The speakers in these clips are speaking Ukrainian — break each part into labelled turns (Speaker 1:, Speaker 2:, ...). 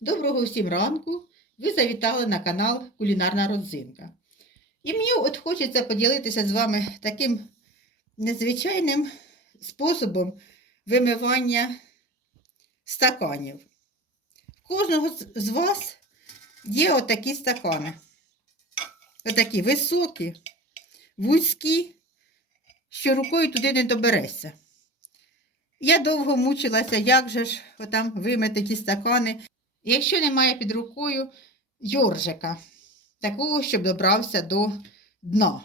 Speaker 1: Доброго всім ранку! Ви завітали на канал Кулінарна Родзинка. І мені от хочеться поділитися з вами таким незвичайним способом вимивання стаканів. У кожного з- вас є отакі стакани. Отакі високі, вузькі, що рукою туди не доберешся. Я довго мучилася, як же ж отам вимити ті стакани. Якщо немає під рукою йоржика, такого, щоб добрався до дна.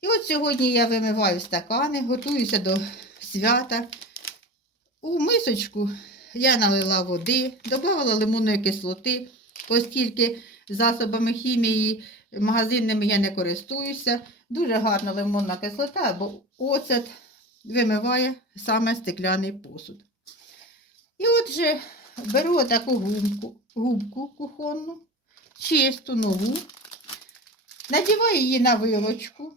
Speaker 1: І от сьогодні я вимиваю стакани, готуюся до свята. У мисочку я налила води, додала лимонної кислоти, оскільки засобами хімії магазинними я не користуюся. Дуже гарна лимонна кислота, бо оцет вимиває саме стекляний посуд. І отже, беру таку губку, губку кухонну, чисту, нову, надіваю її на вилочку.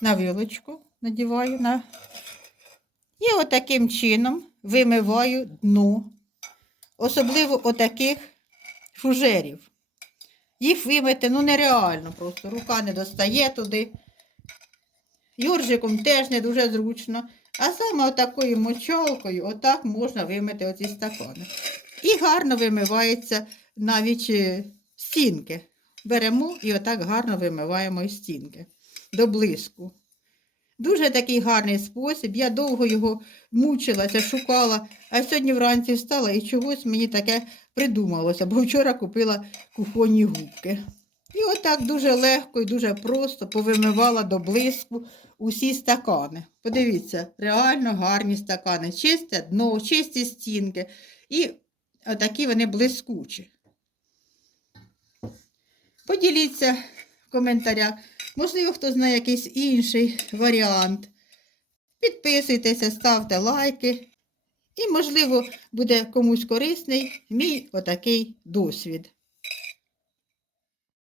Speaker 1: На вилочку надіваю на. І отаким чином вимиваю дно, особливо отаких фужерів. Їх вимити ну нереально просто, рука не достає туди. Юржиком теж не дуже зручно. А саме отакою мочалкою отак можна вимити оці стакани. І гарно вимивається навіть е, стінки. Беремо і отак гарно вимиваємо і стінки до блиску. Дуже такий гарний спосіб. Я довго його мучилася, шукала, а сьогодні вранці встала і чогось мені таке придумалося, бо вчора купила кухонні губки. І отак дуже легко і дуже просто повимивала до блиску усі стакани. Подивіться, реально гарні стакани. Чисте дно, чисті стінки. І отакі вони блискучі. Поділіться в коментарях. Можливо, хто знає якийсь інший варіант. Підписуйтеся, ставте лайки. І, можливо, буде комусь корисний мій отакий досвід.